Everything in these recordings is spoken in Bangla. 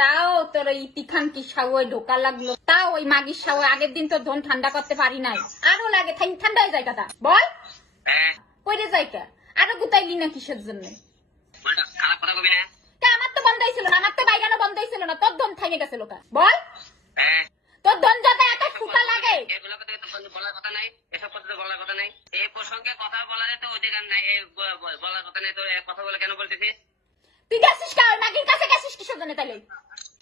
তাও তোর এই তিখান কি সাওয়াই ঢোকা লাগল? তাও ওই মাগির সাওয়াই আগের দিন তোর ধন ঠান্ডা করতে পারি নাই। আরও লাগে ঠান্ডা হয়ে যায় কথা। বল। হ্যাঁ। কইরে যাই কা আরও গুতাইলি না কিসের জন্য? আমার তো বন্ধ ছিল না আমার তো বাইগানো বন্ধ ছিল না তোর ধন থাকে গেছে লোকা। বল হ্যাঁ তোর ধন যাতে এত ফুটা লাগে এগুলো কথা তো বন্ধু বলার কথা নাই এসব কথা তো বলার কথা নাই। এই প্রসঙ্গে কথা বলার তো অধিকার নাই বলার কথা নাই তো কথা বলে কেন বলতেছিস তুই গেছিস কা ওই কাছে গেছিস কিসের জন্য তাইলে?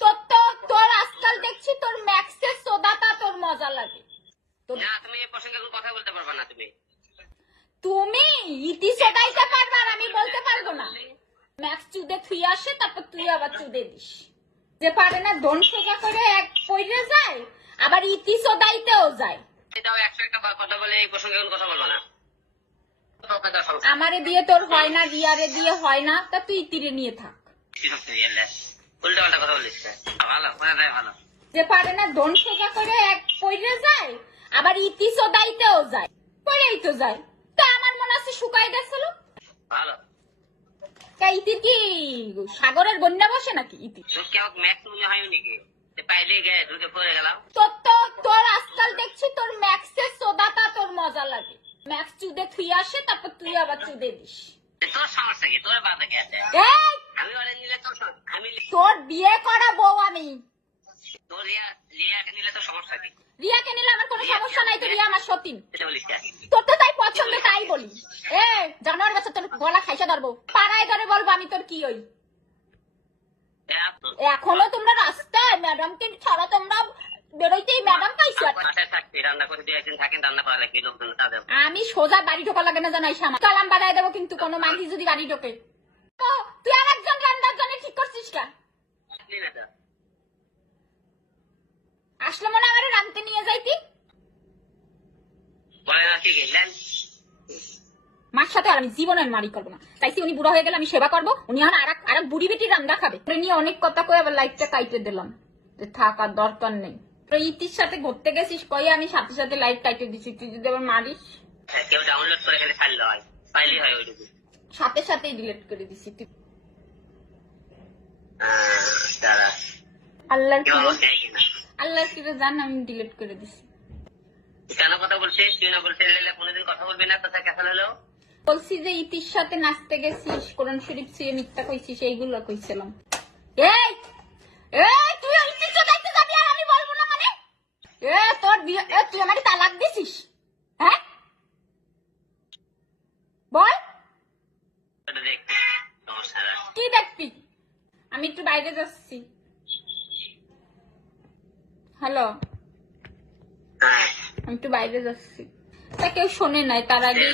তোর তো তোর আজকাল দেখছি তোর ম্যাক্সের সোদাটা তোর মজা লাগে। না তুমি এই প্রসঙ্গে কোনো কথা বলতে পারবে না তুমি। তুমি ইতি সোদাইতে পারবে আর আমি বলতে পারব না। ম্যাক্স চুদে থুই আসে তারপর তুই আবার চুদে দিস। যে পারে না ধন সোজা করে এক পইরে যায় আবার ইতি সোদাইতেও যায়। আমারে দিয়ে তোর হয় না রিয়ারে দিয়ে হয় না তা তুই ইতিরে নিয়ে থাক। যে পারে না ধন সোজা করে এক পইরে যায় আবার ইতি সোদাইতেও যায় পড়েই তো যায়। তা আমার মনে আছে শুকাই গেছিল ভালো। তা ইতির কি সাগরের বন্যা বসে নাকি ইতি? তোর ম্যাক্স মনে হয় নাকি পাইলে গে ঢুকে পড়ে গেলাম। তোর তো তোর আজকাল দেখছি তোর ম্যাক্সের সোদাটা তোর মজা লাগে। ম্যাক্স চুদে থুই আসে তারপর তুই আবার চুদে দিস। তোর সমস্যা কি? তোর বাধা কি আছে? আমি ওরে নিলে তোর আমি তোর বিয়ে করা বউ আমি। তোর রিয়া রিয়াকে নিলে তোর সমস্যা কি? রিয়াকে নিলে আমার কোনো সমস্যা নাই তো রিয়া আমার সতীন? তোর তো তাই পছন্দ তাই বলি। এ জানোয়ার তোর গলা খাইসা ধরবো। পাড়ায় ধরে বলব আমি তোর কি ওই এখনও তোমরা রাস্তায় ম্যাডামকে ছাড়া তোমরা বেরোইতেই ম্যাডাম পাইছো? আমি সোজা বাড়ি ঢোকা লাগে না জানাই সামা কালাম বাড়াই দেবো কিন্তু কোনো মাগি যদি বাড়ি ঢোকে। তো তুই আর একজন রান্নার জন্য ঠিক করছিস কা আসলি মনে আমার রানতে নিয়ে যাইতি। কি? মার সাথে আর আমি জীবনের মারি করব না। তাইছি উনি বুড়া হয়ে গেলে আমি সেবা করব। উনি এখন আর আর বুড়ি বেটি রান্না খাবে। নিয়ে অনেক কথা কয়ে আবার লাইটটা কাইটে দিলাম। থাকার দরকার নেই। তো ইতির সাথে ঘুরতে গেছিস কয়ে আমি সাথে সাথে লাইট কাইটে দিছি। তুই যদি আবার মারিস। কেউ ডাউনলোড করে ছাড়লে হয় পাইলে হয় ওইটুকু। সাথে সাথেই ডিলিট করে দিছি। তুই আল্লাহর কি আল্লাহর কি জান আমি ডিলিট করে দিছি। কেন কথা বলছিস? তুই না বলছিস কোনোদিন কথা বলবি না? কথা হলো? বলছি যে ইতির সাথে নাচতে গেছিস কোরআন শরীফ ছুঁয়ে মিথ্যা কইছিস এইগুলো কইছিলাম। এই তুই ইতির সাথে দেখতে যাবি আর আমি বলব না মানে এ তোর বিয়ে এ তুই আমাকে তালাক দিছিস হ্যাঁ বল ওটা দেখতে সমস্যা নাই। কি দেখবি? আমি একটু বাইরে যাচ্ছি। হ্যালো হ্যাঁ। আমি একটু বাইরে যাচ্ছি। তা কেউ শোনে নাই তার আগে